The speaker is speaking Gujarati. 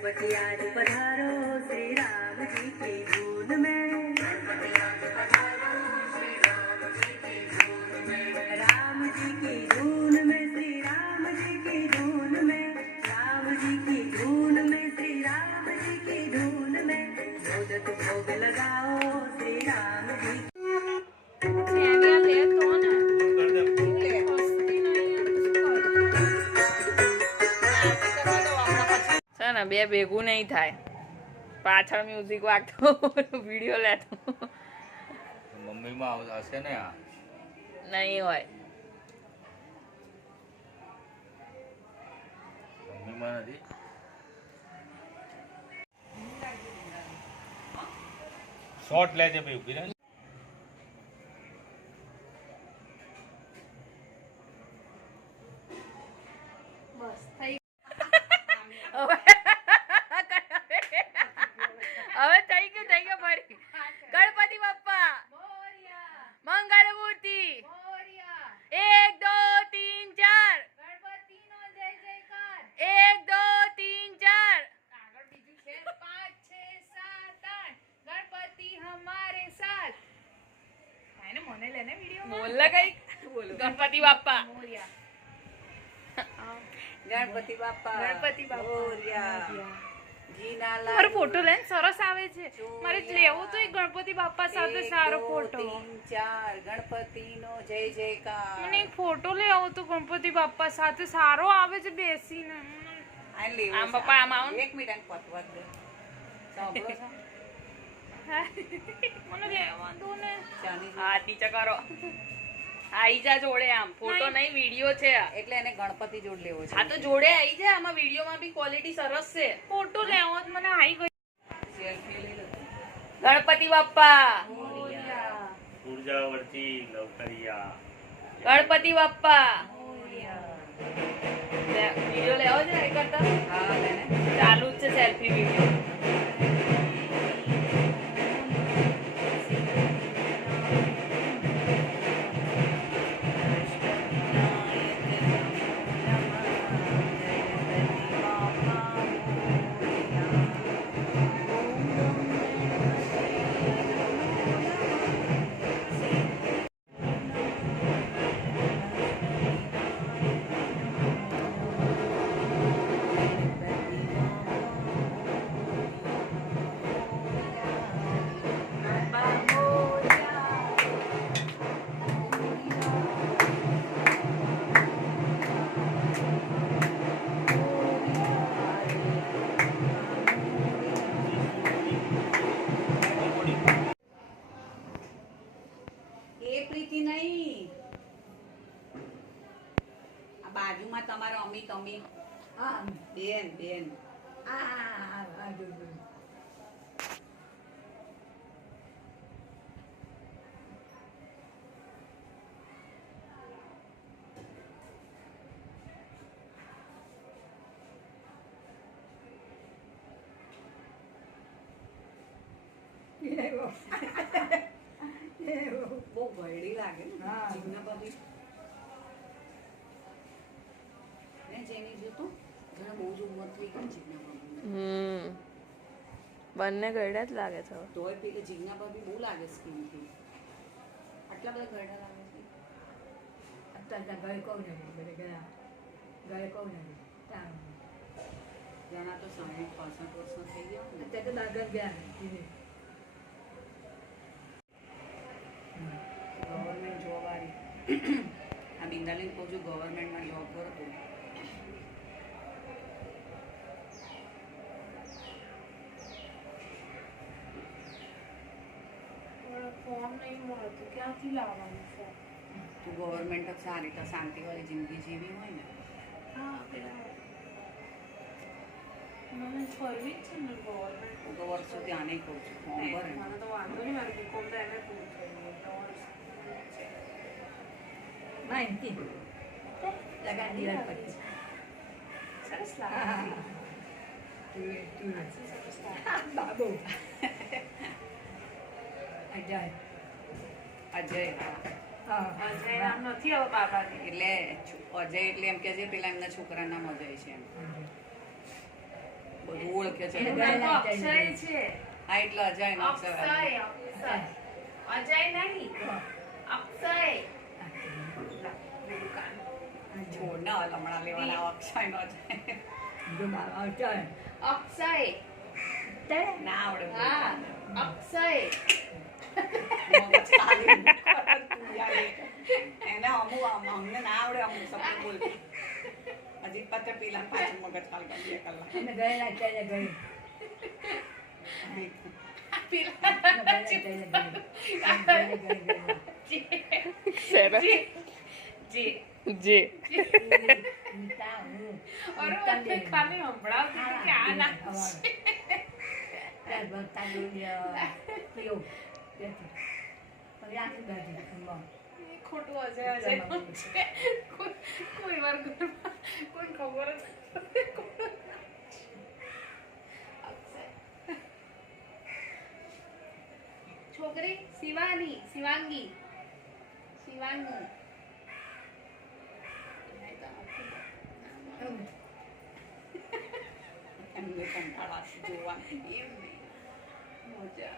गणपति आज पधारो श्री राम जी की धून में, राम जी की धून में, श्री राम जी की धून में, राम जी की धून में, श्री राम जी की धून में, मोदक भोग लगाओ श्री राम जी। બે ભેગું નહીં થાય, પાછળ મ્યુઝિક વાગતો વિડીયો લેતો મમ્મીમાં હશે ને આ નહીં હોય, મમ્મીમાં નથી. શોર્ટ લેજે ભાઈ ઉભી રહે. બસ થઈ હવે થઈ ગયું ફરી. ગણપતિ બાપ્પા મંગળ મૂર્તિ 1 2 3 4 ગણપતિનો જય જયકાર 1 2 3 4 આગળ બીજું છે 5 6 7 8 ગણપતિ હમારે સાથ આને મને લેને વિડિયો બોલ લગાઈ બોલો. ગણપતિ બાપ્પા મોરિયા ગણપતિ બાપા ગણપતિ બાપા મોરયા. જીના મારો ફોટો લેન સરસ આવે છે, મારે લેવો તો એક ગણપતિ બાપા સાથે સારો ફોટો. 4 ગણપતિનો જય જયકાર. મને એક ફોટો લેવો તો ગણપતિ બાપા સાથે સારો આવે છે બેસીને. આ લેવો આમ પપ્પા આમ આવો. 1 મિનિટ આમ પતવા દે. સાંભળો છો? મને લેવા દો ને. ચાની હા ટીચર કરો આઈ જા જોડે, આમ ફોટો નહીં વિડિયો છે આ. એટલે એને ગણપતિ જોડ લેવો છે. હા તો જોડે આઈ જા, આમાં વિડિયોમાં બી ક્વોલિટી સરસ છે. ફોટો લેવો તો મને આવી ગઈ. સેલ્ફી લઈ લો. ગણપતિ બાપ્પા મોરિયા ઉર્જાવર્તી લવકરિયા. ગણપતિ બાપ્પા મોરયા. વિડિયો લેવો છે ને કરતા હા લેને. ચાલુ જ છે સેલ્ફી વિડિયો. બાજુમાં તમારો અમિત અમિત હા બેન બેન બહુ ગયડી લાગે ને જીવના બધી જેની જોતું જરા બહુ જ ઉંમર થઈ ગઈ જીજ્ઞા બાબુ. બંને ગયડા જ લાગે છે. તોય પેલી જીજ્ઞા બાબી બહુ લાગે સ્કીનથી. આટલા બધા ગયડા લાગે છે. અત્યારે ગયે કહું નથી બધે ગયા ગયે કહું નથી જણા તો 60-65 વર્ષનો થઈ ગયો ને અત્યારે તો દાદર ગયા ગવર્મેન્ટ જોબ આવી આ બિંદાલીને કહું છું ગવર્મેન્ટમાં જોબ કરો તો ફોર્મ નહીં મળતું, ક્યાંથી લાવવાનું ફોર્મ? તું ગવર્મેન્ટ જ સારી તો શાંતિવાળી જિંદગી જીવી હોય ને. હા પેલા મને ફરવી જ છે ને ગવર્મેન્ટ. હું તો વર્ષોથી આને કહું છું ફોર્મ ભરે મને તો વાંધો નહીં, મારે બીકોમ તો એને પૂરું થઈ ગયું. સરસ લાગે અજય અજય હા અજય નામ નથી હવે બાબાને. એટલે અજય એટલે એમ કે છે પેલા એમના છોકરાના નામ અજય છે એમ. બધું ઓળખે છે. એનું નામ તો અક્ષય છે. હા એટલે અજય નો અક્ષર અક્ષય, અક્ષય. અજય નહીં, અક્ષય. છોડ ના હમણાં લેવાના અક્ષય નો અક્ષય. ના આવડે હા, અક્ષય. મગજ ખાલી તું યાર. એને અમને ના આવડે અમુક શબ્દ બોલતી હજી પતે પેલા પાછું મગજ ખાલી કરી 2 કલાક જે અરે મને ખાલી સંભળાવતી હતી કે આ નામ છે. એ ખોટું અજય અજયનું છે. કોઈ વાર ઘરમાં કોઈ ખબર જ નથી. અક્ષય. છોકરી શિવાની, શિવાંગી, શિવાંગી. એમને કંટાળા જોવા એમ નહીં. મજા.